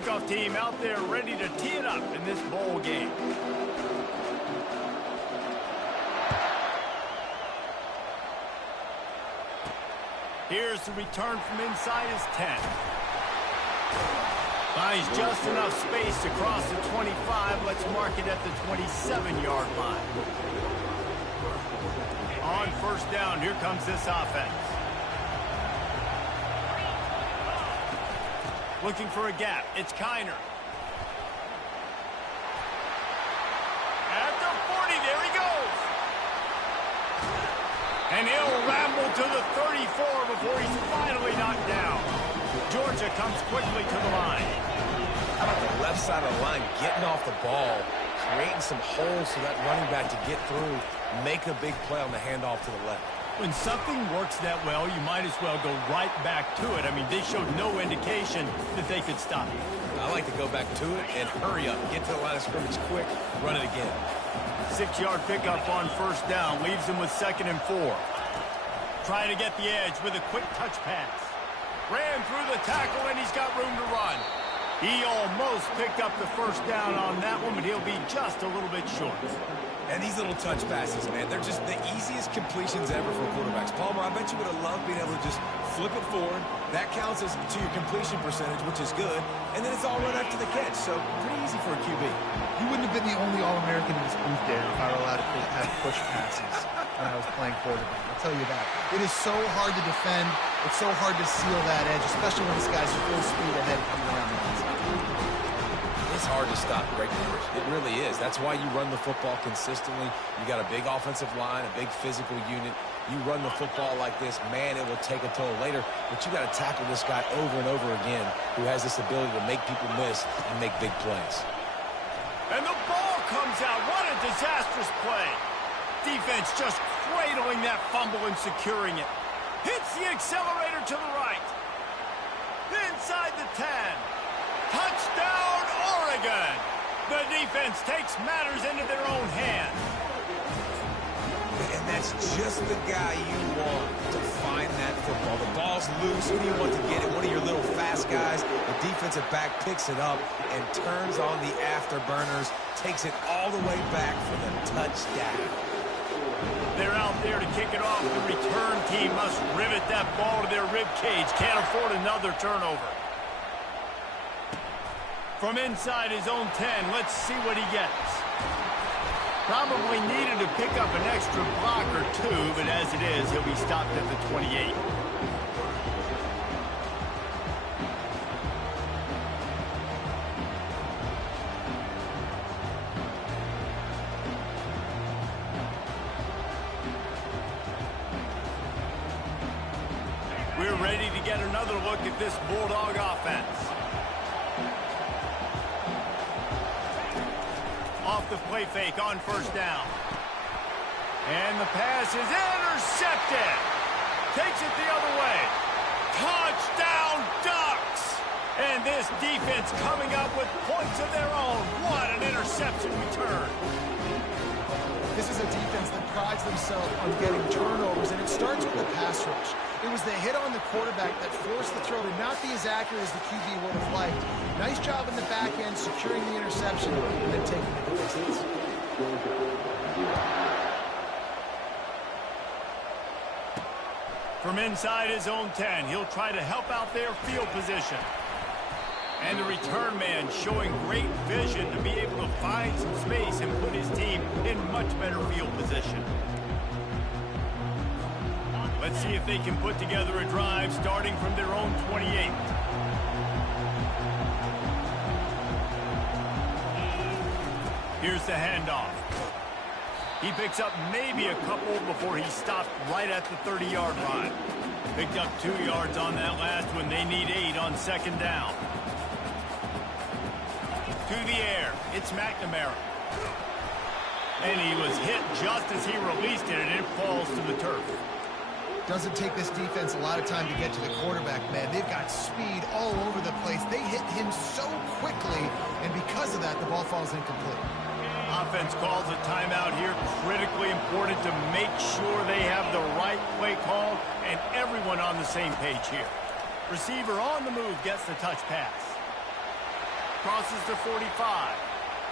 Kickoff team out there ready to tee it up in this bowl game. Here's the return from inside his 10. Finds just enough space to cross the 25. Let's mark it at the 27-yard line. On first down, here comes this offense. Looking for a gap. It's Kiner. At the 40, there he goes. And he'll ramble to the 34 before he's finally knocked down. Georgia comes quickly to the line. How about the left side of the line getting off the ball, creating some holes so that running back to get through, make a big play on the handoff to the left. When something works that well, you might as well go right back to it. I mean, they showed no indication that they could stop it. I like to go back to it and hurry up, get to the line of scrimmage quick, run it again. 6-yard pickup on first down, leaves him with 2nd and 4. Trying to get the edge with a quick touch pass. Ran through the tackle, and he's got room to run. He almost picked up the first down on that one, but he'll be just a little bit short. And these little touch passes, man, they're just the easiest completions ever for quarterbacks. Palmer, I bet you would have loved being able to just flip it forward. That counts as to your completion percentage, which is good. And then it's all run after the catch, so pretty easy for a QB. You wouldn't have been the only All-American in this booth there if I were allowed to have push passes when I was playing quarterback. I'll tell you that. It is so hard to defend. It's so hard to seal that edge, especially when this guy's full speed ahead coming around the outside. It's hard to stop great numbers. It really is. That's why you run the football consistently. You got a big offensive line, a big physical unit. You run the football like this, man, it will take a toll later. But you got to tackle this guy over and over again who has this ability to make people miss and make big plays. And the ball comes out. What a disastrous play. Defense just cradling that fumble and securing it. Hits the accelerator to the right. Inside the 10. Touchdown, Oregon! The defense takes matters into their own hands. And that's just the guy you want to find that football. The ball's loose. Who do you want to get it? One of your little fast guys. The defensive back picks it up and turns on the afterburners, takes it all the way back for the touchdown. They're out there to kick it off. The return team must rivet that ball to their rib cage. Can't afford another turnover. From inside his own 10, let's see what he gets. Probably needed to pick up an extra block or two, but as it is, he'll be stopped at the 28. We're ready to get another look at this Bulldog offense. Off the play fake on first down. And the pass is intercepted. Takes it the other way. Touchdown, Ducks! And this defense coming up with points of their own. What an interception return. This is a defense that prides themselves on getting turnovers, and it starts with the pass rush. It was the hit on the quarterback that forced the throw to not be as accurate as the QB would have liked. Nice job in the back end, securing the interception, and then taking it the distance. From inside his own 10, he'll try to help out their field position. And the return man showing great vision to be able to find some space and put his team in much better field position. Let's see if they can put together a drive starting from their own 28. Here's the handoff. He picks up maybe a couple before he stopped right at the 30-yard line. Picked up 2 yards on that last one. They need 8 on second down. To the air, it's McNamara. And he was hit just as he released it, and it falls to the turf. Doesn't take this defense a lot of time to get to the quarterback, man. They've got speed all over the place. They hit him so quickly, and because of that, the ball falls incomplete. Offense calls a timeout here. Critically important to make sure they have the right play call and everyone on the same page here. Receiver on the move gets the touch pass. Crosses to 45.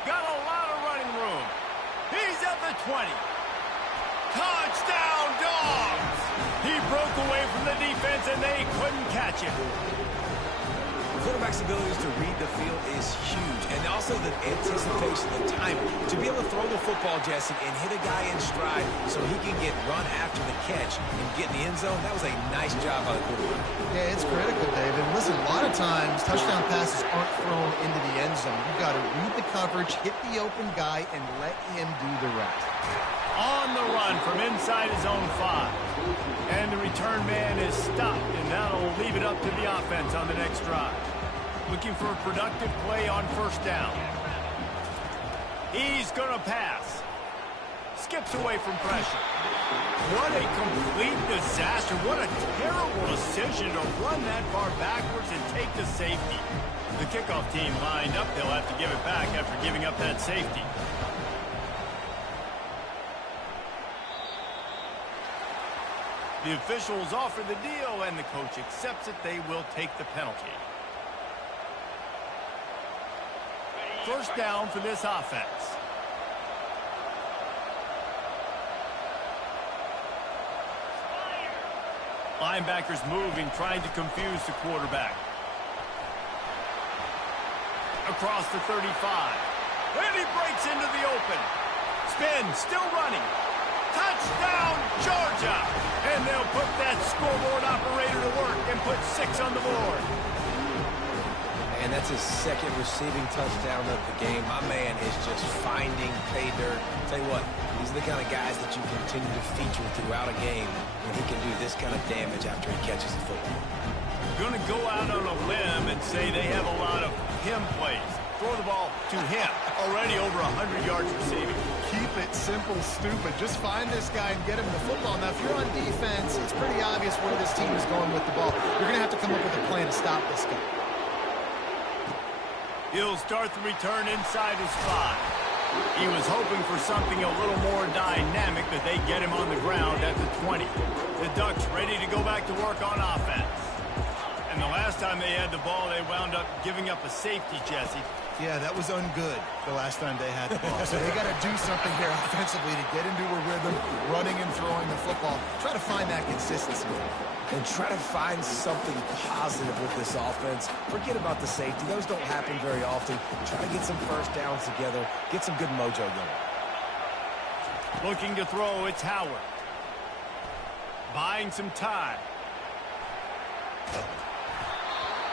Got a lot of running room. He's at the 20. Touchdown, Dogs! He broke away from the defense, and they couldn't catch him. The quarterback's abilities to read the field is huge, and also the anticipation, the timing. To be able to throw the football, Jesse, and hit a guy in stride so he can get run after the catch and get in the end zone, that was a nice job by the quarterback. Yeah, it's critical, David. Listen, a lot of times, touchdown passes aren't thrown into the end zone. You've got to read the coverage, hit the open guy, and let him do the rest. On the run from inside his own 5. And the return man is stopped, and that'll leave it up to the offense on the next drive. Looking for a productive play on first down. He's going to pass. Skips away from pressure. What a complete disaster. What a terrible decision to run that far backwards and take the safety. The kickoff team lined up. They'll have to give it back after giving up that safety. The officials offer the deal, and the coach accepts it. They will take the penalty. First down for this offense. Linebackers moving, trying to confuse the quarterback. Across the 35. And he breaks into the open. Spin, still running. Touchdown, Georgia! And they'll put that scoreboard operator to work and put 6 on the board. And that's his second receiving touchdown of the game. My man is just finding pay dirt. Tell you what, these are the kind of guys that you continue to feature throughout a game when he can do this kind of damage after he catches the football. Going to go out on a limb and say they have a lot of him plays. Throw the ball to him. Already over 100 yards receiving. Keep it simple, stupid. Just find this guy and get him the football. Now, if you're on defense, it's pretty obvious where this team is going with the ball. You're going to have to come up with a plan to stop this guy. He'll start the return inside his 5. He was hoping for something a little more dynamic, but they get him on the ground at the 20. The Ducks ready to go back to work on offense. And the last time they had the ball, they wound up giving up a safety, Jesse. Yeah, that was ungood the last time they had the ball. So they got to do something here offensively to get into a rhythm, running and throwing the football. Try to find that consistency. And try to find something positive with this offense. Forget about the safety. Those don't happen very often. Try to get some first downs together. Get some good mojo going. Looking to throw, it's Howard. Buying some time.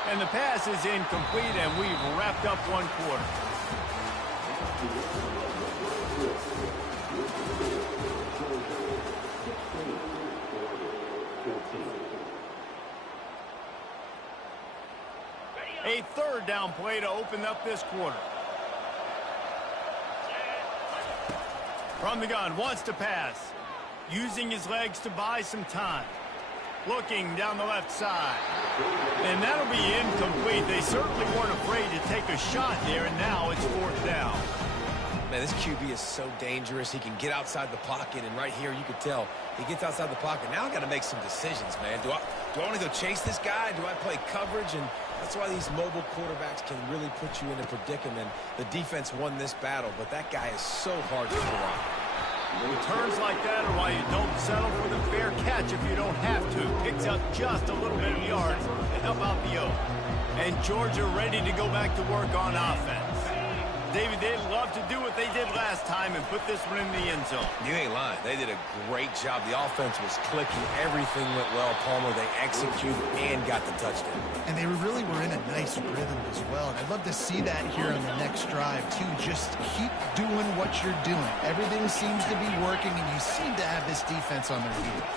And the pass is incomplete, and we've wrapped up one quarter. A third down play to open up this quarter. From the gun, wants to pass. Using his legs to buy some time. Looking down the left side. And that'll be incomplete. They certainly weren't afraid to take a shot there, and now it's fourth down. Man, this QB is so dangerous. He can get outside the pocket, and right here you can tell he gets outside the pocket. Now I got to make some decisions, man. Do I want to go chase this guy? Do I play coverage? And that's why these mobile quarterbacks can really put you in a predicament. The defense won this battle, but that guy is so hard to score on. Returns like that are why you don't settle for the fair catch if you don't have to. Picks up just a little bit of yards to help out the O. And Georgia ready to go back to work on offense. David, they'd love to do what they did last time and put this one in the end zone. You ain't lying. They did a great job. The offense was clicking. Everything went well, Palmer. They executed and got the touchdown. And they really were in a nice rhythm as well. And I'd love to see that here on the next drive, too. Just keep doing what you're doing. Everything seems to be working, and you seem to have this defense on their heels.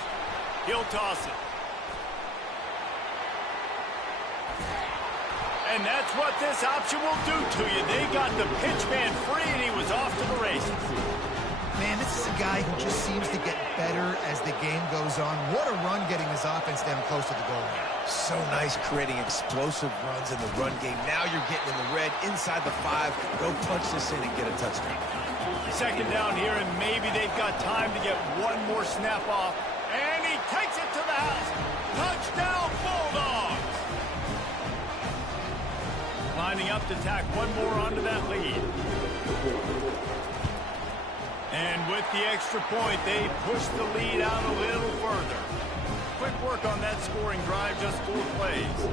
He'll toss it. And that's what this option will do to you. They got the pitch man free, and he was off to the races. Man, this is a guy who just seems to get better as the game goes on. What a run getting his offense down close to the goal line. So nice creating explosive runs in the run game. Now you're getting in the red inside the 5. Go punch this in and get a touchdown. Second down here, and maybe they've got time to get one more snap off. And he takes it to the house. Touchdown, Bulldogs! Lining up enough to tack one more onto that lead. And with the extra point, they push the lead out a little further. Quick work on that scoring drive, just 4 plays.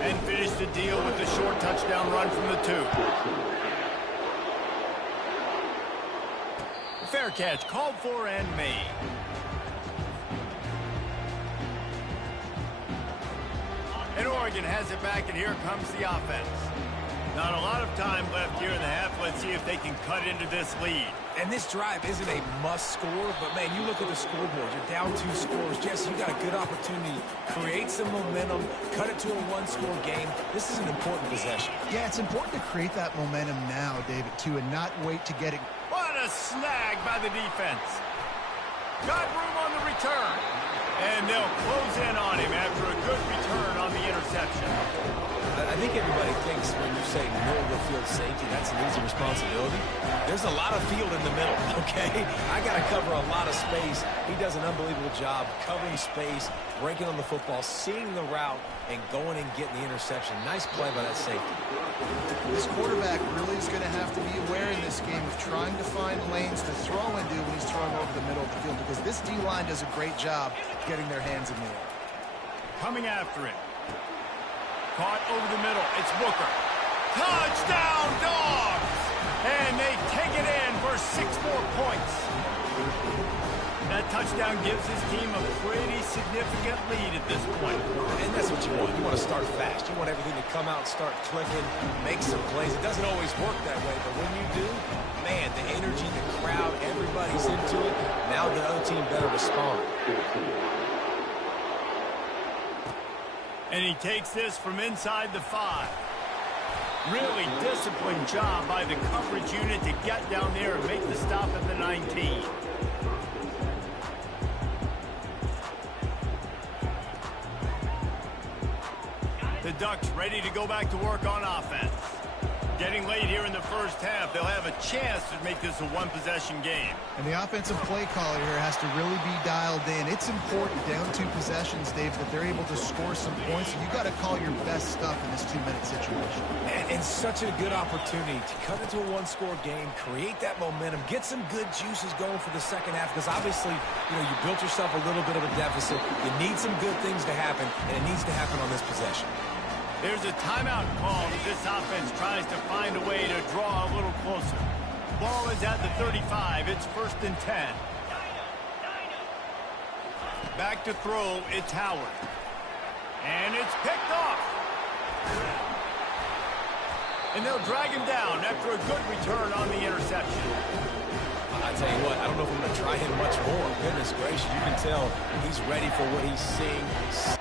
And finish the deal with the short touchdown run from the 2. Fair catch, called for and made. And Oregon has it back, and here comes the offense. Not a lot of time left here in the half. Let's see if they can cut into this lead. And this drive isn't a must score, but, man, you look at the scoreboard. You're down 2 scores. Jesse, you got a good opportunity. Create some momentum. Cut it to a 1-score game. This is an important possession. Yeah, it's important to create that momentum now, David, too, and not wait to get it. What a snag by the defense. Got room on the return. And they'll close in on him after a good return on the interception. I think everybody thinks when you say middle of the field safety, that's an easy responsibility. There's a lot of field in the middle, okay? I got to cover a lot of space. He does an unbelievable job covering space, breaking on the football, seeing the route, and going and getting the interception. Nice play by that safety. This quarterback really is going to have to be aware in this game of trying to find lanes to throw into when he's throwing over the middle of the field, because this D-line does a great job getting their hands in the air. Coming after it. Caught over the middle. It's Booker. Touchdown, Dogs! And they take it in for 6 more points. That touchdown gives his team a pretty significant lead at this point. And that's what you want. You want to start fast. You want everything to come out and start clicking, make some plays. It doesn't always work that way, but when you do, man, the energy, the crowd, everybody's into it. Now the other team better respond. And he takes this from inside the 5. Really disciplined job by the coverage unit to get down there and make the stop at the 19. The Ducks ready to go back to work on offense. Getting late here in the first half, they'll have a chance to make this a 1-possession game. And the offensive play caller here has to really be dialed in. It's important, down 2 possessions, Dave, that they're able to score some points. And you got to call your best stuff in this 2-minute situation. And such a good opportunity to cut into a 1-score game, create that momentum, get some good juices going for the second half, because obviously, you know, you built yourself a little bit of a deficit. You need some good things to happen, and it needs to happen on this possession. There's a timeout call as this offense tries to find a way to draw a little closer. Ball is at the 35. It's 1st and 10. Back to throw. It's Howard. And it's picked off. And they'll drag him down after a good return on the interception. I tell you what, I don't know if I'm going to try him much more. Goodness gracious, you can tell he's ready for what he's seeing.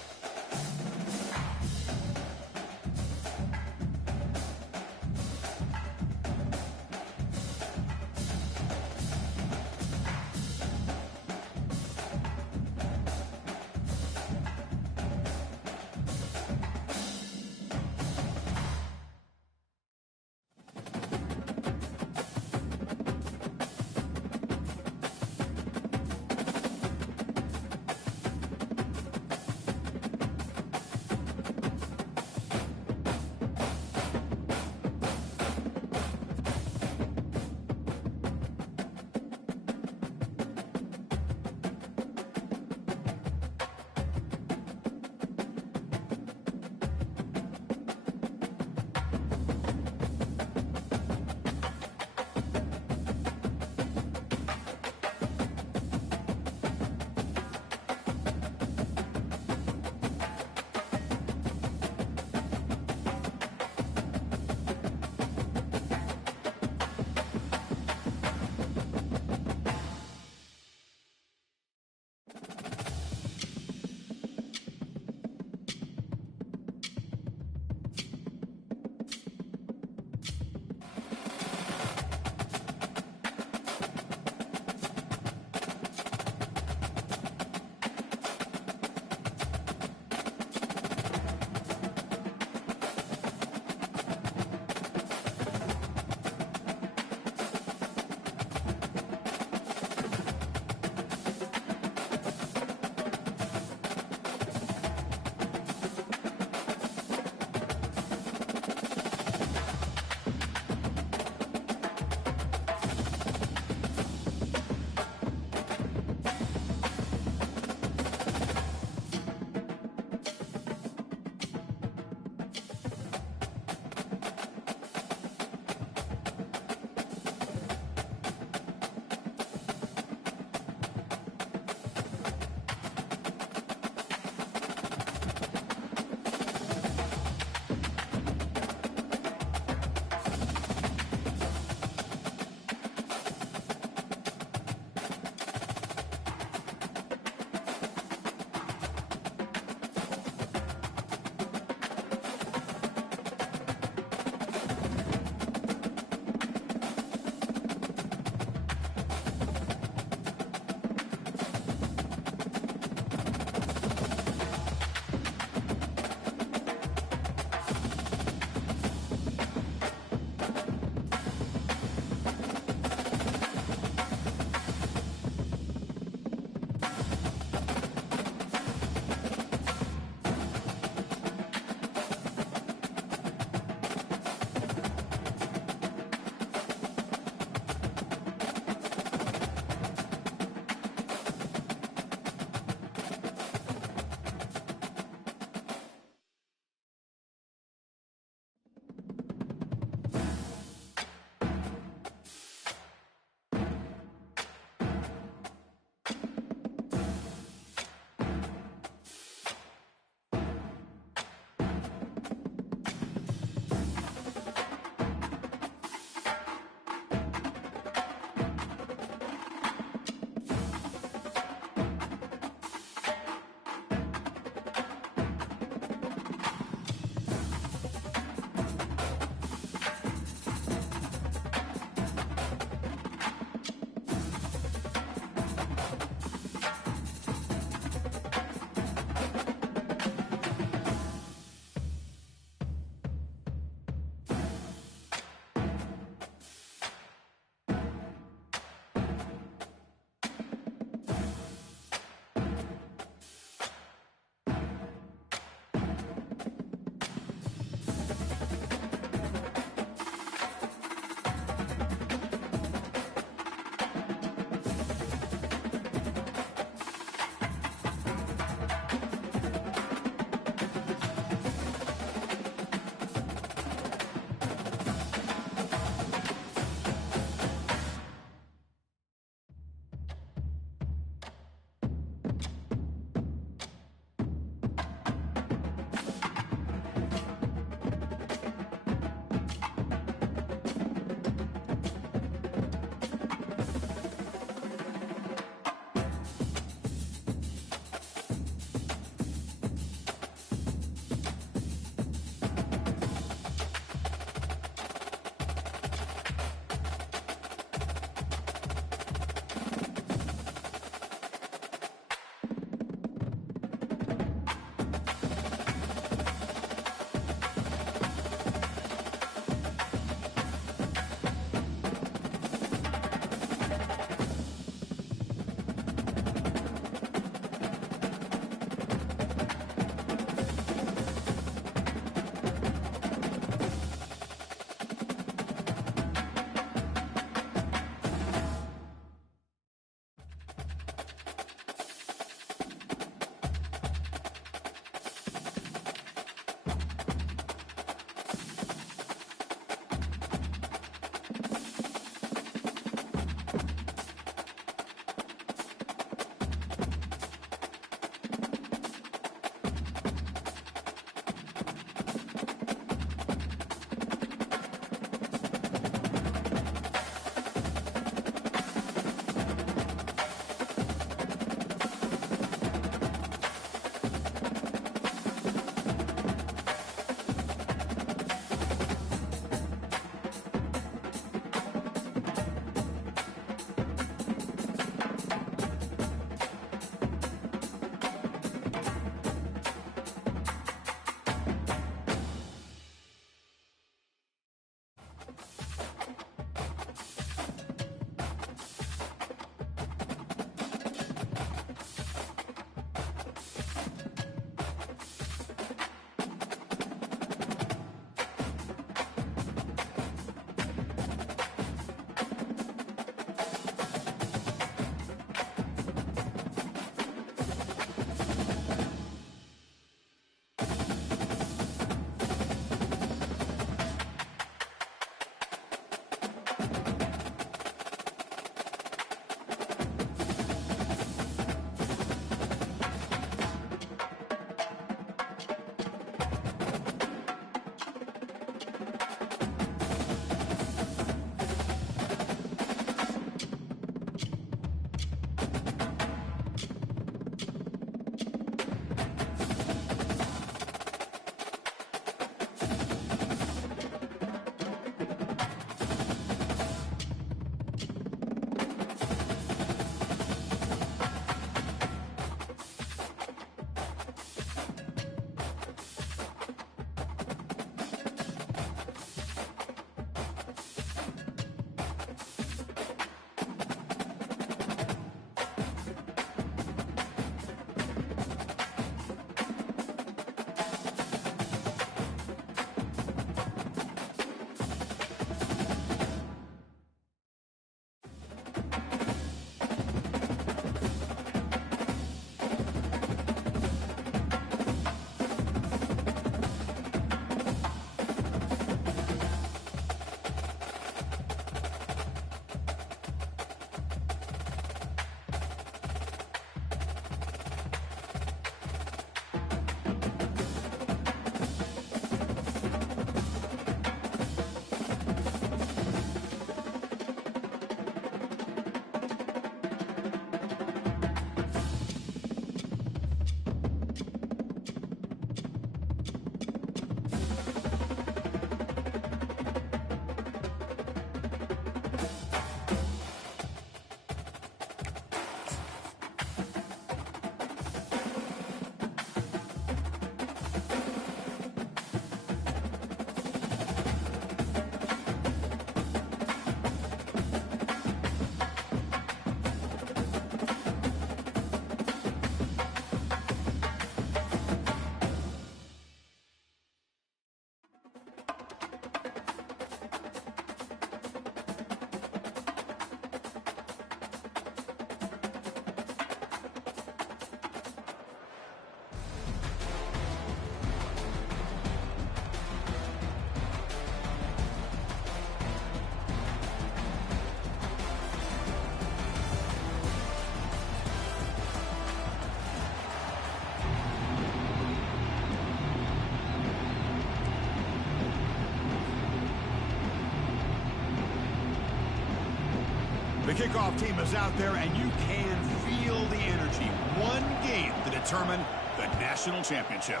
kickoff team is out there, and you can feel the energy. One game to determine the national championship.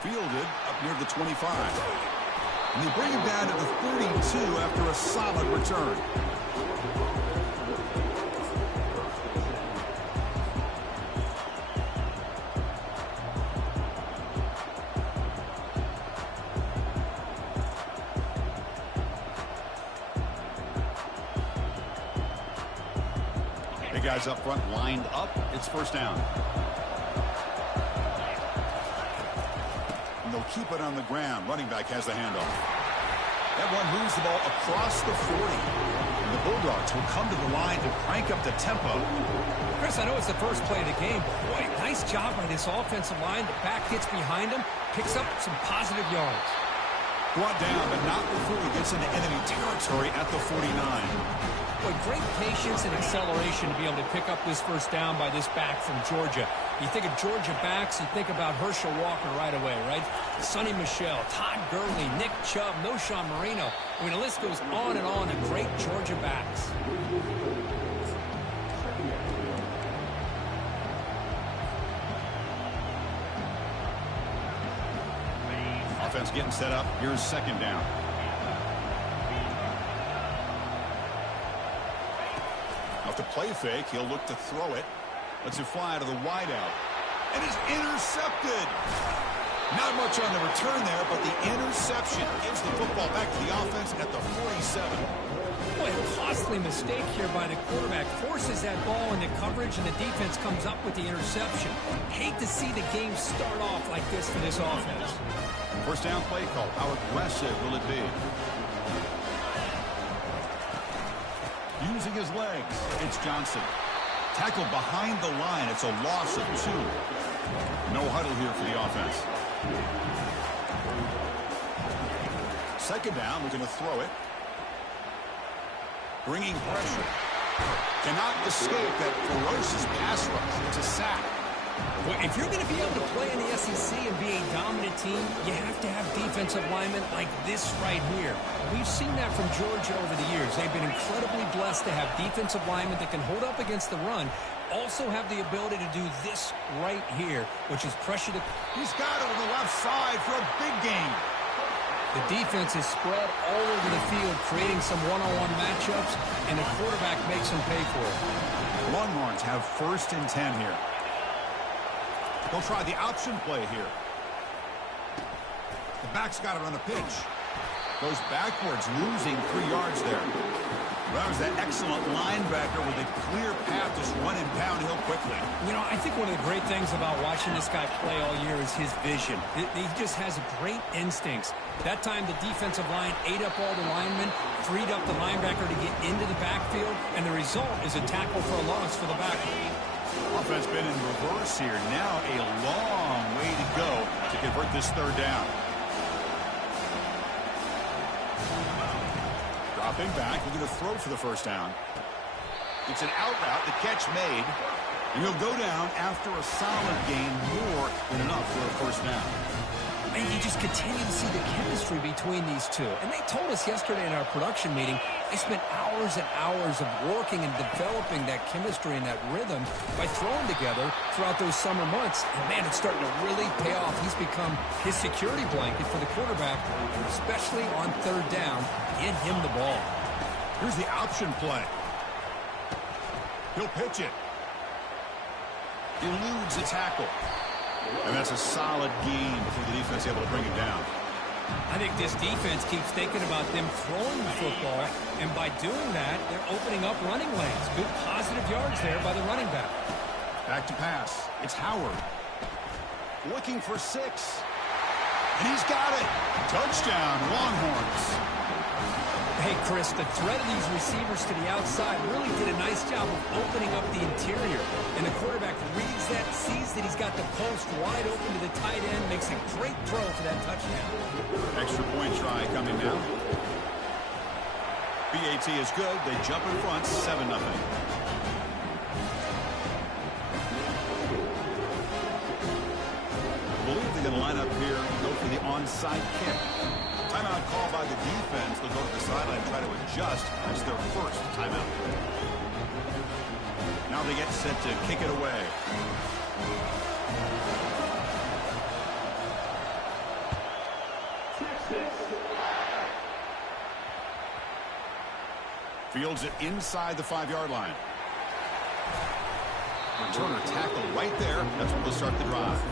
Fielded up near the 25. And they bring him down to the 32 after a solid return. Hey, guys up front lined up. It's first down. And they'll keep it on the ground. Running back has the handoff. That one moves the ball across the 40. And the Bulldogs will come to the line to crank up the tempo. Chris, I know it's the first play of the game, but boy, nice job by this offensive line. The back hits behind him, picks up some positive yards. Brought down, but not before he gets into enemy territory at the 49. Boy, great patience and acceleration to be able to pick up this first down by this back from Georgia. You think of Georgia backs, you think about Herschel Walker right away, right? Sonny Michel, Todd Gurley, Nick Chubb, Noshawn Marino. I mean, the list goes on and on of great Georgia backs. Offense getting set up. Here's second down. Off the play fake, he'll look to throw it. Lets it fly out of the wideout. And is intercepted. Not much on the return there, but the interception gives the football back to the offense at the 47. Boy, a costly mistake here by the quarterback. Forces that ball into coverage, and the defense comes up with the interception. Hate to see the game start off like this for this offense. First down play call. How aggressive will it be? Using his legs, it's Johnson. Tackled behind the line. It's a loss of 2. No huddle here for the offense. Second down, we're going to throw it. Bringing pressure. Cannot escape that ferocious pass rush. It's a sack. Well, if you're going to be able to play in the SEC and be a dominant team, you have to have defensive linemen like this right here. We've seen that from Georgia over the years. They've been incredibly blessed to have defensive linemen that can hold up against the run, also have the ability to do this right here, which is pressure the... He's got it on the left side for a big gain. The defense is spread all over the field, creating some one-on-one matchups, and the quarterback makes them pay for it. Longhorns have first and 10 here. They'll try the option play here. The back's got it on the pitch. Goes backwards, losing 3 yards there. That was that excellent linebacker with a clear path just running downhill quickly. You know, I think one of the great things about watching this guy play all year is his vision. He just has great instincts. That time the defensive line ate up all the linemen, freed up the linebacker to get into the backfield, and the result is a tackle for a loss for the back. Offense been in reverse here. Now a long way to go to convert this third down. Dropping back, we're going to throw for the first down. It's an out route, the catch made. And he'll go down after a solid gain, more than enough for a first down. And you just continue to see the chemistry between these two. And they told us yesterday in our production meeting, they spent hours and hours of working and developing that chemistry and that rhythm by throwing together throughout those summer months. And, man, it's starting to really pay off. He's become his security blanket for the quarterback, especially on third down. Get him the ball. Here's the option play. He'll pitch it. Eludes a tackle. And that's a solid gain before the defense is able to bring him down. I think this defense keeps thinking about them throwing the football, and by doing that, they're opening up running lanes. Good positive yards there by the running back. Back to pass. It's Howard. Looking for 6. And he's got it. Touchdown, Longhorns. Hey, Chris, the threat of these receivers to the outside really did a nice job of opening up the interior. And the quarterback reads that, sees that he's got the post wide open to the tight end, makes a great throw for that touchdown. Extra point try coming now. BAT is good. They jump in front, 7-0. I believe they're going to line up here and go for the onside kick. Timeout call by the defense. They'll go to the sideline and try to adjust. That's their first timeout. Now they get set to kick it away. Fields it inside the 5-yard line. Returner tackle right there. That's where they'll start the drive.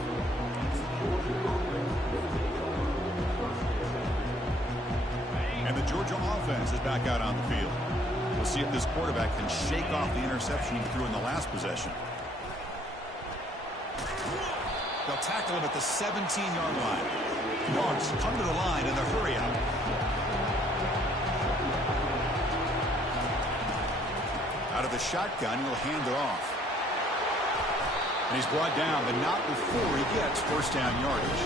And the Georgia offense is back out on the field. We'll see if this quarterback can shake off the interception he threw in the last possession. They'll tackle him at the 17-yard line. Yards come to the line in the hurry out. Out of the shotgun, he'll hand it off. And he's brought down, but not before he gets first down yardage.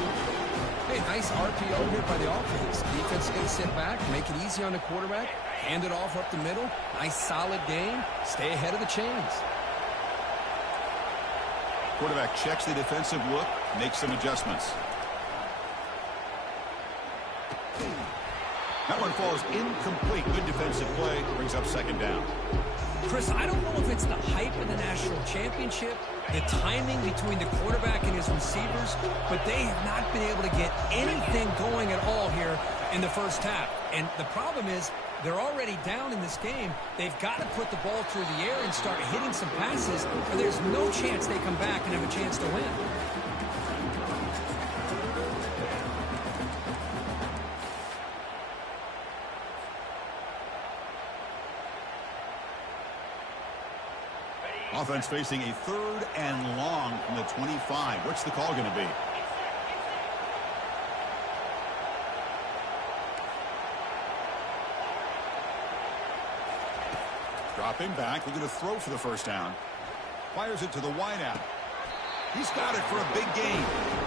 Hey, nice RPO here by the offense. Defense is going to sit back, make it easy on the quarterback, hand it off up the middle. Nice solid game. Stay ahead of the chains. Quarterback checks the defensive look, makes some adjustments. That one falls incomplete. Good defensive play, brings up second down. Chris, I don't know if it's the hype of the national championship, the timing between the quarterback and his receivers, but they have not been able to get anything going at all here in the first half. And the problem is they're already down in this game. They've got to put the ball through the air and start hitting some passes, or there's no chance they come back and have a chance to win. Offense facing a 3rd and long from the 25. What's the call going to be? Dropping back, looking to throw for the first down. Fires it to the wideout. He's got it for a big gain.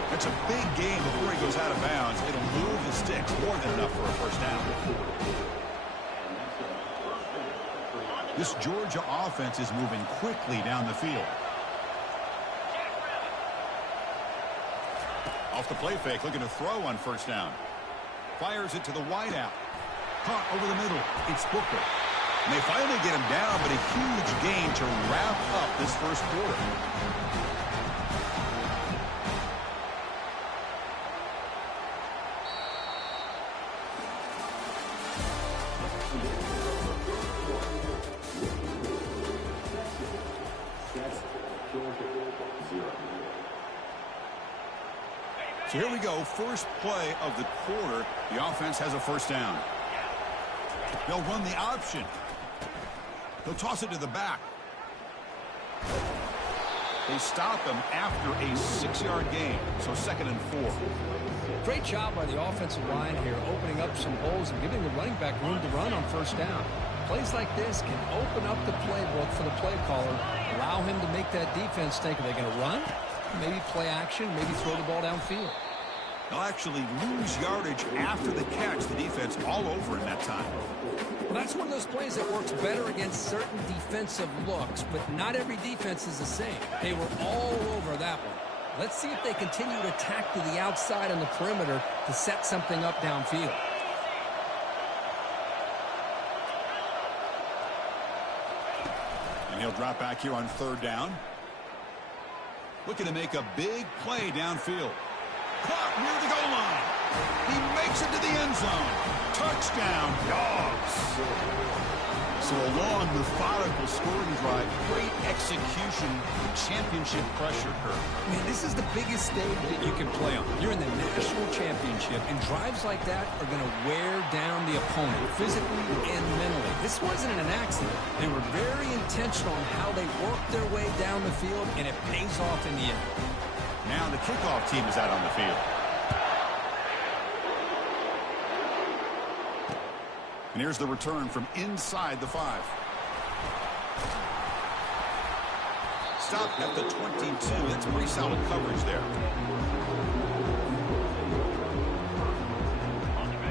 That's a big gain before he goes out of bounds. It'll move the sticks more than enough for a first down. This Georgia offense is moving quickly down the field. Off the play fake, looking to throw on first down. Fires it to the wideout. Caught over the middle. It's Booker. And they finally get him down, but a huge gain to wrap up this first quarter. So here we go, first play of the quarter. The offense has a first down. They'll run the option. They'll toss it to the back. They stop him after a 6-yard gain, so 2nd and 4. Great job by the offensive line here, opening up some holes and giving the running back room to run on first down. Plays like this can open up the playbook for the play caller, allow him to make that defense think, are they going to run? Maybe play action, maybe throw the ball downfield. They'll actually lose yardage after the catch. The defense all over in that time. Well, that's one of those plays that works better against certain defensive looks, but not every defense is the same. They were all over that one. Let's see if they continue to attack to the outside on the perimeter to set something up downfield. And he'll drop back here on 3rd down. Looking to make a big play downfield. Caught near the goal line. He makes it to the end zone. Touchdown, Dogs. So a long, methodical scoring drive. Great execution. Championship pressure curve. Man, this is the biggest stage that you can play on. You're in the national championship, and drives like that are going to wear down the opponent physically and mentally. This wasn't an accident. They were very intentional on how they worked their way down the field, and it pays off in the end. Now the kickoff team is out on the field. And here's the return from inside the 5. Stop at the 22. That's pretty solid coverage there.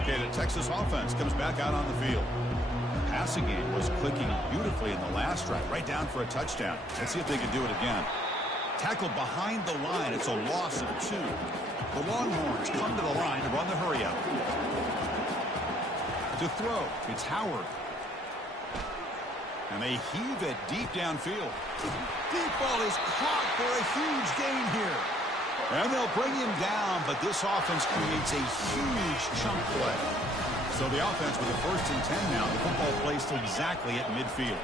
Okay, the Texas offense comes back out on the field. The passing game was clicking beautifully in the last drive, right down for a touchdown. Let's see if they can do it again. Tackled behind the line. It's a loss of 2. The Longhorns come to the line to run the hurry out. To throw, it's Howard. And they heave it deep downfield. Deep ball is caught for a huge gain here. And they'll bring him down, but this offense creates a huge chunk play. So the offense with a 1st and 10 now. The football placed exactly at midfield.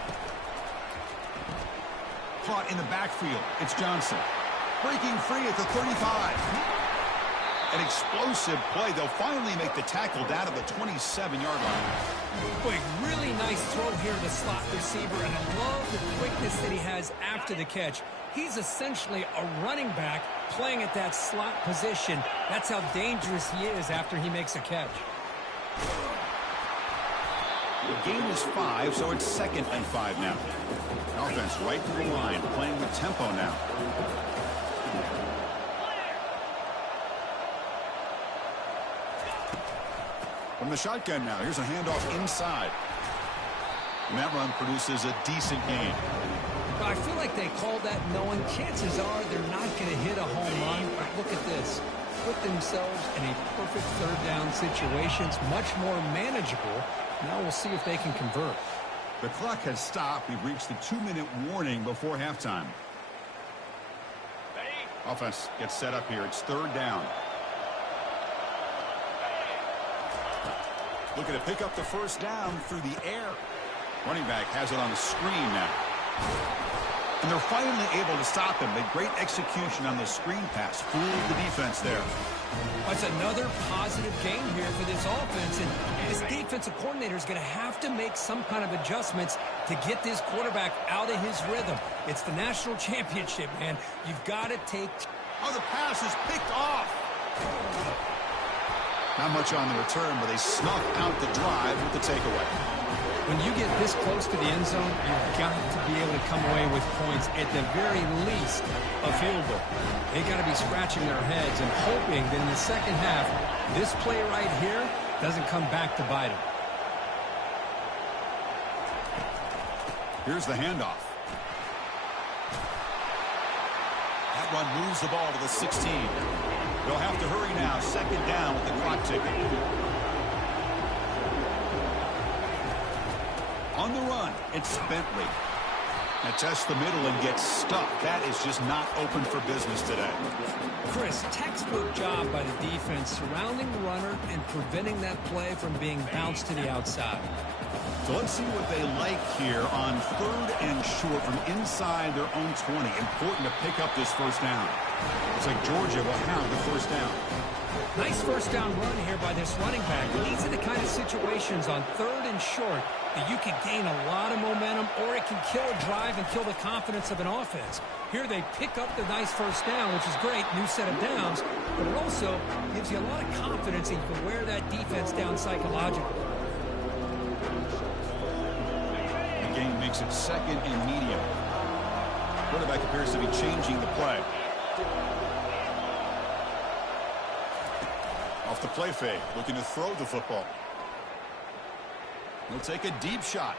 Caught in the backfield. It's Johnson. Breaking free at the 35. An explosive play. They'll finally make the tackle down at the 27-yard line. Boy, really nice throw here to the slot receiver, and I love the quickness that he has after the catch. He's essentially a running back playing at that slot position. That's how dangerous he is after he makes a catch. The gain is 5, so it's 2nd and 5 now. Offense right to the line, playing with tempo now. From the shotgun now, here's a handoff inside. And that run produces a decent gain. But I feel like they called that knowing chances are they're not going to hit a home run. But look at this. Put themselves in a perfect 3rd down situation. It's much more manageable. Now we'll see if they can convert. The clock has stopped. We've reached the 2-minute warning before halftime. Offense gets set up here. It's 3rd down. Looking to pick up the 1st down through the air. Running back has it on the screen now. And they're finally able to stop him. A great execution on the screen pass. Fooled the defense there. That's another positive game here for this offense. And this defensive coordinator is going to have to make some kind of adjustments to get this quarterback out of his rhythm. It's the national championship, man. You've got to take... Oh, the pass is picked off. Not much on the return, but they snuff out the drive with the takeaway. When you get this close to the end zone, you've got to be able to come away with points, at the very least, a field goal. They got to be scratching their heads and hoping that in the second half, this play right here doesn't come back to bite them. Here's the handoff. That run moves the ball to the 16. They'll have to hurry now. 2nd down with the clock ticking. On the run, it's Bentley. Now tests the middle and gets stuck. That is just not open for business today. Chris, textbook job by the defense surrounding the runner and preventing that play from being bounced to the outside. So let's see what they like here on 3rd and short from inside their own 20. Important to pick up this 1st down. Looks like Georgia will have the 1st down. Nice 1st down run here by this running back. These are the kind of situations on 3rd and short that you can gain a lot of momentum, or it can kill a drive and kill the confidence of an offense. Here they pick up the nice 1st down, which is great, new set of downs, but it also gives you a lot of confidence that you can wear that defense down psychologically. The game makes it 2nd and medium. Quarterback appears to be changing the play. Off the play fake, looking to throw the football. He'll take a deep shot.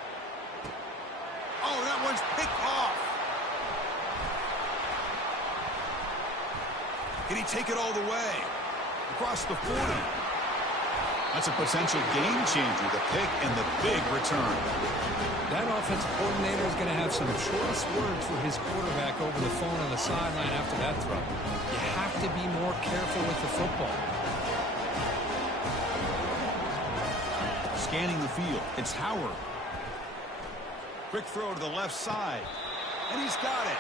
Oh, that one's picked off. Can he take it all the way? Across the 40. That's a potential game changer, the pick and the big return. That offensive coordinator is going to have some choice words for his quarterback over the phone on the sideline after that throw. You have to be more careful with the football. Scanning the field, it's Howard. Quick throw to the left side, and he's got it.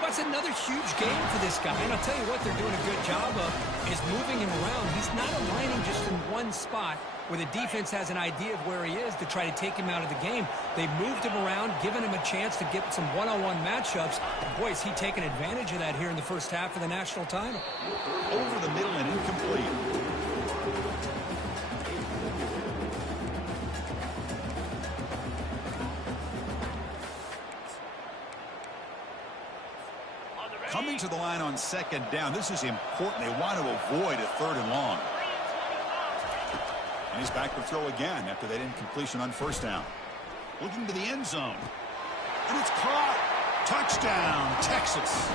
That's another huge game for this guy, and I'll tell you what they're doing a good job of is moving him around. He's not aligning just in one spot where the defense has an idea of where he is to try to take him out of the game. They've moved him around, given him a chance to get some one-on-one matchups. And boy, is he taking advantage of that here in the first half of the national title. Over the middle and incomplete. Coming to the line on 2nd down. This is important. They want to avoid a 3rd and long. And he's back to throw again after that incompletion on 1st down. Looking to the end zone. And it's caught. Touchdown, Texas.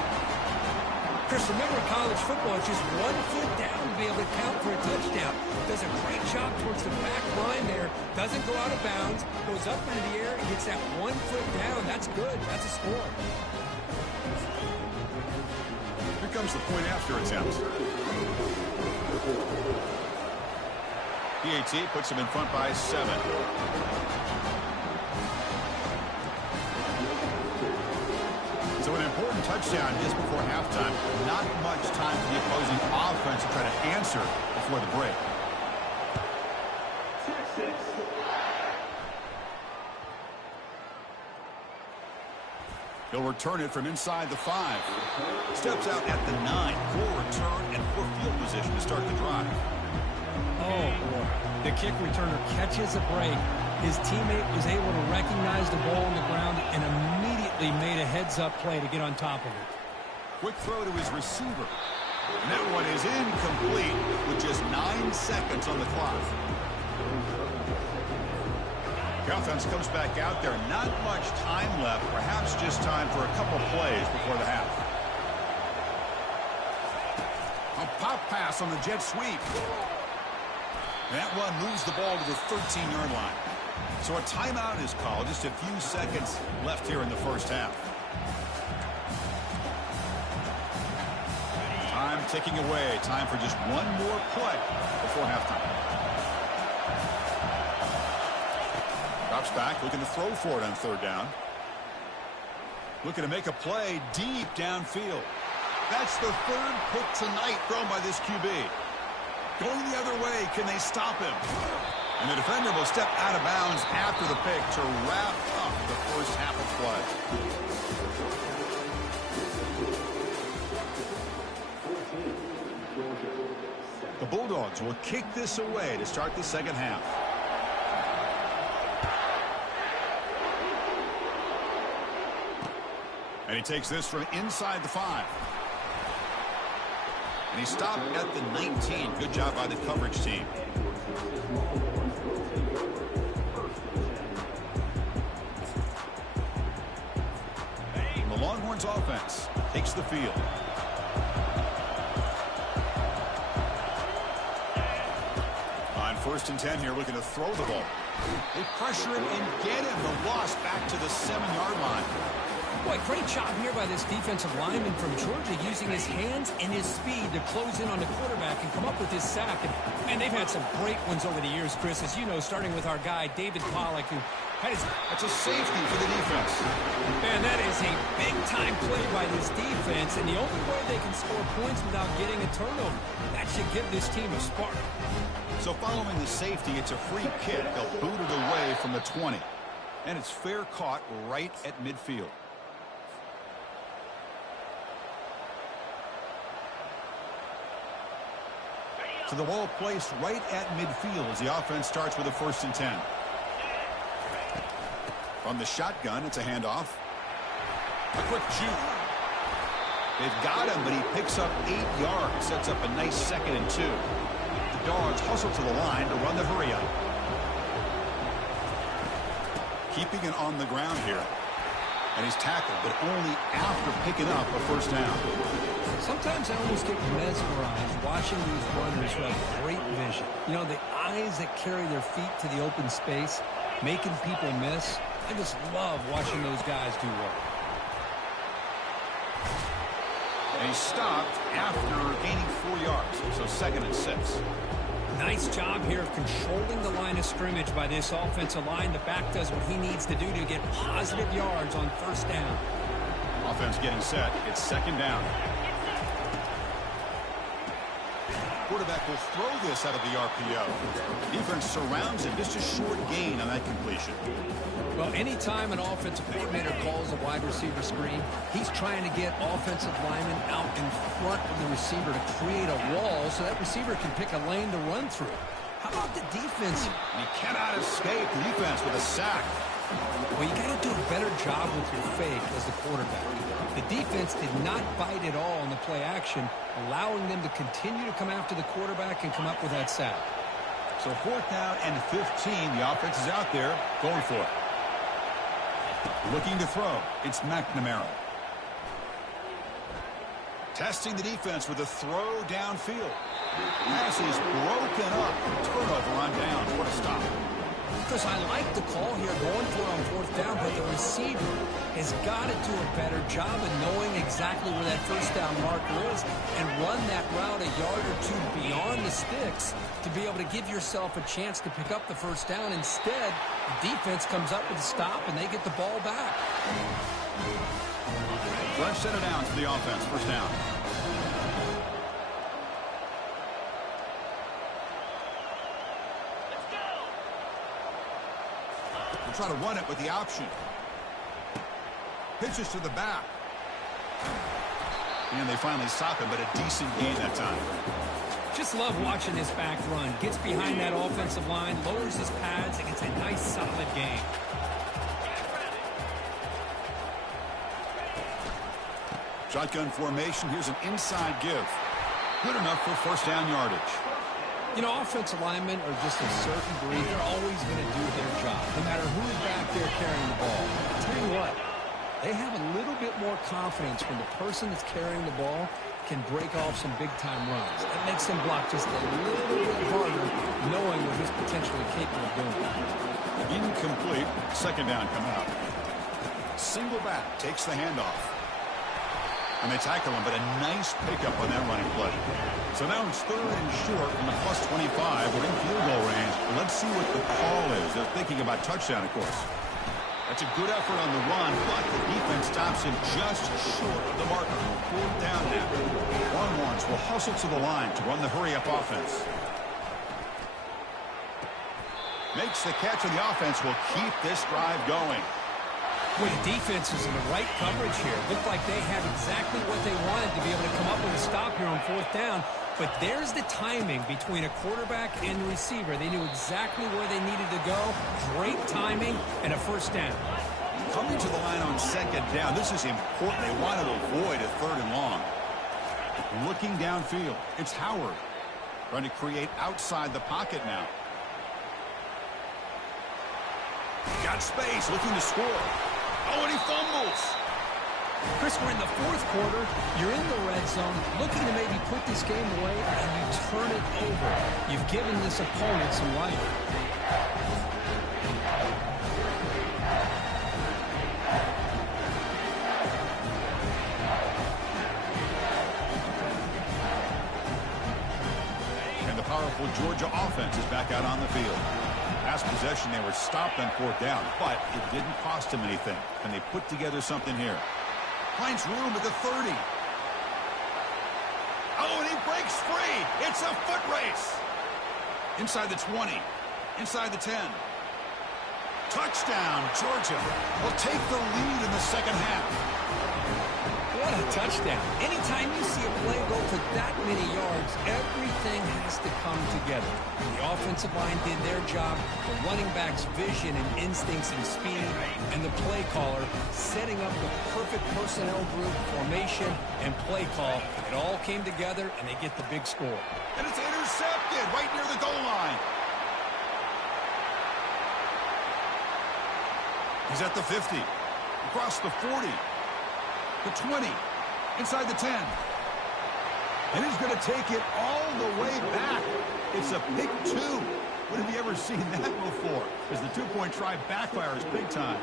Chris, remember in college football, it's just 1 foot down to be able to count for a touchdown. Does a great job towards the back line there. Doesn't go out of bounds. Goes up into the air and gets that 1 foot down. That's good. That's a score. Here comes the point after attempt. PAT puts him in front by 7. So an important touchdown is before halftime. Not much time for the opposing offense to try to answer before the break. He'll return it from inside the 5. Steps out at the 9. Poor return and poor field position to start the drive. Oh, boy. The kick returner catches a break. His teammate was able to recognize the ball on the ground and immediately made a heads-up play to get on top of it. Quick throw to his receiver. And that one is incomplete with just 9 seconds on the clock. The offense comes back out there. Not much time left. Perhaps just time for a couple plays before the half. A pop pass on the jet sweep. That one moves the ball to the 13-yard line. So a timeout is called. Just a few seconds left here in the first half. Time ticking away. Time for just one more play before halftime. Drops back, looking to throw for it on 3rd down. Looking to make a play deep downfield. That's the 3rd pick tonight thrown by this QB. Going the other way, can they stop him? And the defender will step out of bounds after the pick to wrap up the first half of play. The Bulldogs will kick this away to start the second half. And he takes this from inside the 5. And he stopped at the 19. Good job by the coverage team. And the Longhorns offense takes the field. On 1st and 10 here, looking to throw the ball. They pressure him and get him. The loss back to the 7-yard line. Boy, great job here by this defensive lineman from Georgia using his hands and his speed to close in on the quarterback and come up with this sack. And they've had some great ones over the years, Chris, as you know, starting with our guy, David Pollack, who had his... That's a safety for the defense. Man, that is a big-time play by this defense, and the only way they can score points without getting a turnover. That should give this team a spark. So following the safety, it's a free kick. They'll boot it away from the 20. And it's fair caught right at midfield. So the ball placed right at midfield as the offense starts with a 1st and 10. From the shotgun, it's a handoff. A quick juke. They've got him, but he picks up 8 yards. Sets up a nice 2nd and 2. The Dogs hustle to the line to run the hurry up. Keeping it on the ground here. And he's tackled, but only after picking up a 1st down. Sometimes I almost get mesmerized watching these runners who have great vision. You know, the eyes that carry their feet to the open space, making people miss. I just love watching those guys do work. And he stopped after gaining 4 yards, so 2nd and 6. Nice job here of controlling the line of scrimmage by this offensive line. The back does what he needs to do to get positive yards on 1st down. Offense getting set. It's 2nd down. Quarterback will throw this out of the RPO. Defense surrounds him. Just a short gain on that completion. Well, anytime an offensive coordinator calls a wide receiver screen, he's trying to get offensive linemen out in front of the receiver to create a wall so that receiver can pick a lane to run through. How about the defense? And he cannot escape the defense with a sack. Well, you got to do a better job with your fake as the quarterback. The defense did not bite at all on the play action, allowing them to continue to come after the quarterback and come up with that sack. So 4th down and 15. The offense is out there going for it. Looking to throw. It's McNamara. Testing the defense with a throw downfield. Pass is broken up. Turnover on down. What a stop. Chris, I like the call here going for it on fourth down, but the receiver has got to do a better job of knowing exactly where that first down marker is and run that route a yard or two beyond the sticks to be able to give yourself a chance to pick up the first down. Instead, the defense comes up with a stop and they get the ball back. Fresh set of downs for the offense. First down. We'll try to run it with the option. Pitches to the back. And they finally stop him, but a decent gain that time. Just love watching this back run. Gets behind that offensive line, lowers his pads, and gets a nice solid gain. Shotgun formation. Here's an inside give. Good enough for first down yardage. You know, offensive linemen are just a certain breed. They're always going to do their job, no matter who's back there carrying the ball. I'll tell you what, they have a little bit more confidence when the person that's carrying the ball can break off some big-time runs. That makes them block just a little bit harder, knowing what he's potentially capable of doing. Incomplete. Second down coming up. Single back takes the handoff. And they tackle him, but a nice pickup on that running play. So now it's third and short from the plus 25. We're in field goal range. Let's see what the call is. They're thinking about touchdown, of course. That's a good effort on the run, but the defense stops him just short of the marker. Fourth down now. Longhorns will hustle to the line to run the hurry-up offense. Makes the catch, and the offense will keep this drive going. Well, the defense is in the right coverage here. Looked like they had exactly what they wanted to be able to come up with a stop here on fourth down. But there's the timing between a quarterback and the receiver. They knew exactly where they needed to go. Great timing and a first down. Coming to the line on second down. This is important. They want to avoid a third and long. Looking downfield. It's Howard. Trying to create outside the pocket now. Got space. Looking to score. Oh, and he fumbles. Chris, we're in the fourth quarter. You're in the red zone, looking to maybe put this game away, and you turn it over. You've given this opponent some life. And the powerful Georgia offense is back out on the field. Last possession, they were stopped on fourth down, but it didn't cost him anything. And they put together something here. Finds room at the 30. Oh, and he breaks free. It's a foot race. Inside the 20. Inside the 10. Touchdown, Georgia. Will take the lead in the second half. What a touchdown. Anytime you see a play go for that many yards, everything has to come together. The offensive line did their job, the running back's vision and instincts and speed, and the play caller setting up the perfect personnel group, formation, and play call. It all came together, and they get the big score. And it's intercepted right near the goal line. He's at the 50, across the 40. The 20, inside the 10. And he's going to take it all the way back. It's a pick two. When have you ever seen that before? As the two-point try backfires big time.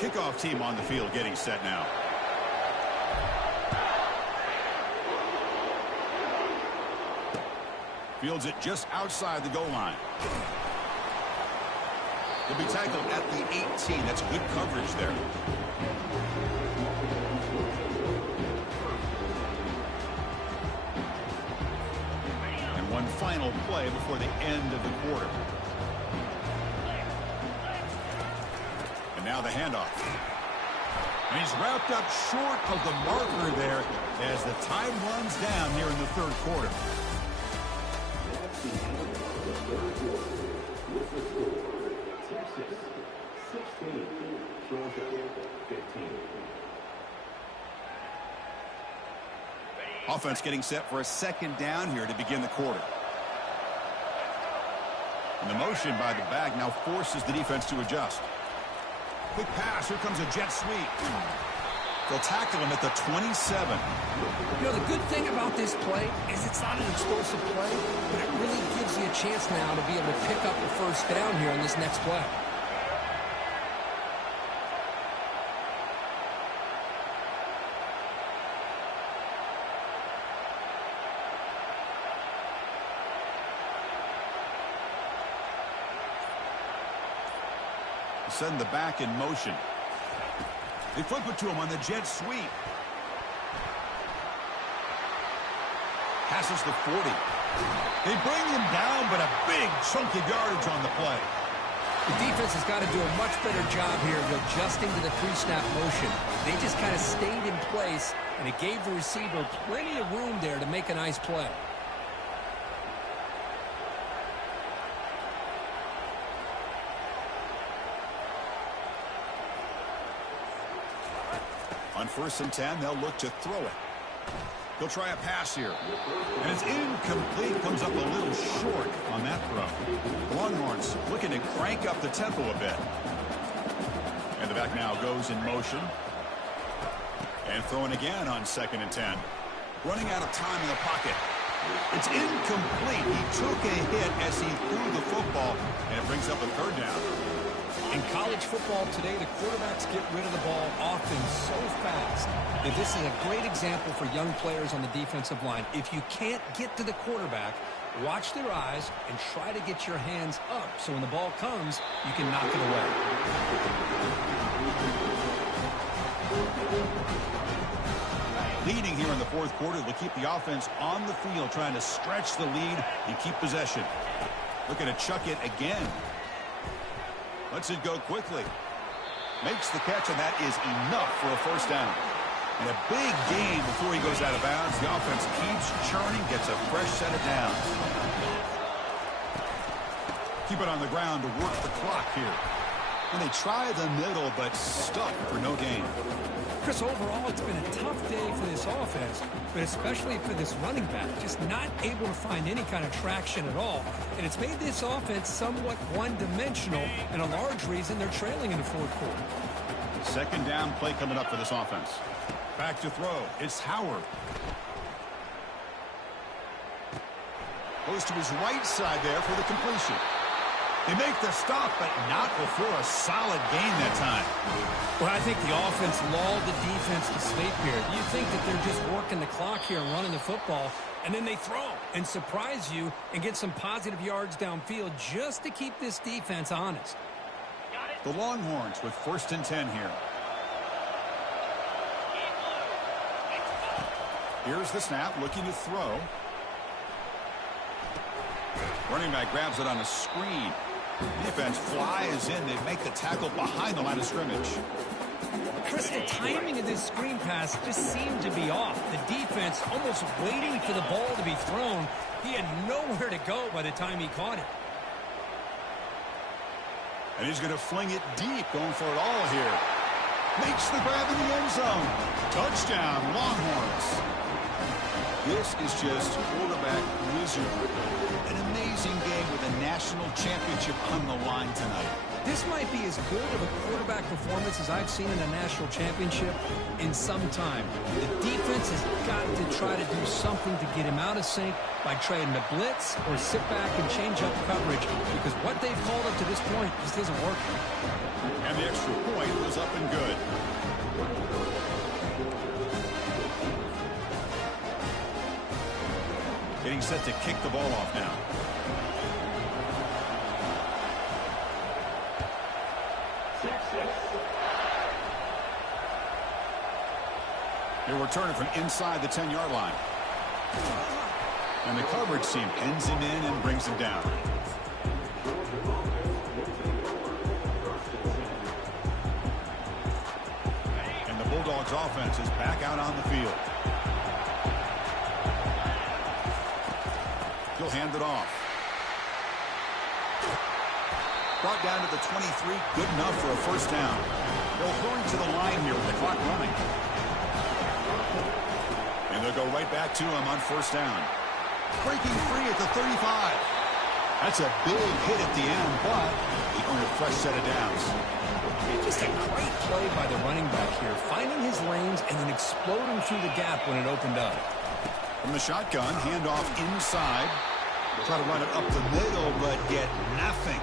Kickoff team on the field getting set now. Fields it just outside the goal line. He'll be tackled at the 18. That's good coverage there. One final play before the end of the quarter. And now the handoff. And he's wrapped up short of the marker there as the time runs down here in the third quarter. Offense getting set for a second down here to begin the quarter. And the motion by the back now forces the defense to adjust. Quick pass. Here comes a jet sweep. They'll tackle him at the 27. You know, the good thing about this play is it's not an explosive play, but it really gives you a chance now to be able to pick up a first down here in this next play. Send the back in motion. They flip it to him on the jet sweep. Passes the 40. They bring him down, but a big chunk of yardage on the play. The defense has got to do a much better job here of adjusting to the pre-snap motion. They just kind of stayed in place, and it gave the receiver plenty of room there to make a nice play. On 1st and 10, they'll look to throw it. He'll try a pass here. And it's incomplete. Comes up a little short on that throw. The Longhorns looking to crank up the tempo a bit. And the back now goes in motion. And throwing again on 2nd and 10. Running out of time in the pocket. It's incomplete. He took a hit as he threw the football, and it brings up a 3rd down. In college football today, the quarterbacks get rid of the ball often so fast that this is a great example for young players on the defensive line. If you can't get to the quarterback, watch their eyes and try to get your hands up so when the ball comes, you can knock it away. Leading here in the 4th quarter will keep the offense on the field, trying to stretch the lead and keep possession. Looking to chuck it again. Lets it go quickly. Makes the catch, and that is enough for a 1st down. And a big gain before he goes out of bounds. The offense keeps churning, gets a fresh set of downs. Keep it on the ground to work the clock here. And they try the middle, but stuck for no gain. Chris, overall, it's been a tough day for this offense, but especially for this running back, just not able to find any kind of traction at all. And it's made this offense somewhat one-dimensional, and a large reason they're trailing in the 4th quarter. 2nd down play coming up for this offense. Back to throw. It's Howard. Goes to his right side there for the completion. They make the stop, but not before a solid gain that time. Well, I think the offense lulled the defense to sleep here. You think that they're just working the clock here and running the football, and then they throw and surprise you and get some positive yards downfield just to keep this defense honest. The Longhorns with 1st and 10 here. Here's the snap, looking to throw. Running back grabs it on a screen. Defense flies in. They make the tackle behind the line of scrimmage. Chris, the timing of this screen pass just seemed to be off. The defense almost waiting for the ball to be thrown. He had nowhere to go by the time he caught it. And he's going to fling it deep, going for it all here. Makes the grab in the end zone. Touchdown, Longhorns. This is just quarterback wizardry. An amazing game with a national championship on the line tonight. This might be as good of a quarterback performance as I've seen in a national championship in some time. The defense has got to try to do something to get him out of sync by trying to blitz or sit back and change up coverage, because what they've called up to this point just isn't working. And the extra point was up and good. Getting set to kick the ball off now. They're returning from inside the 10-yard line. And the coverage team pins him in and brings him down. And the Bulldogs offense is back out on the field. He'll hand it off. Brought down to the 23, good enough for a 1st down. They'll throw him to the line here with the clock running. And they'll go right back to him on 1st down. Breaking free at the 35. That's a big hit at the end, but he earned a fresh set of downs. Just a great play by the running back here, finding his lanes and then exploding through the gap when it opened up. From the shotgun, handoff inside. Try to run it up the middle, but get nothing.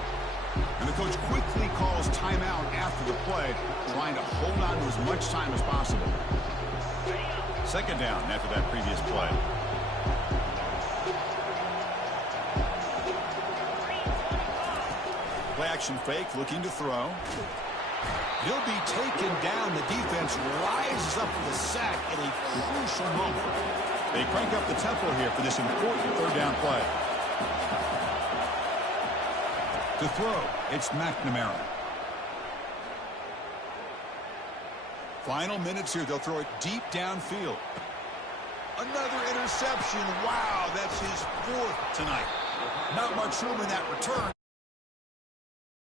And the coach quickly calls timeout after the play, trying to hold on to as much time as possible. Second down after that previous play. Play action fake, looking to throw. He'll be taken down. The defense rises up for the sack at a crucial moment. They crank up the tempo here for this important third down play. To throw, it's McNamara. Final minutes here. They'll throw it deep downfield. Another interception. Wow, that's his fourth tonight. Not much room in that return.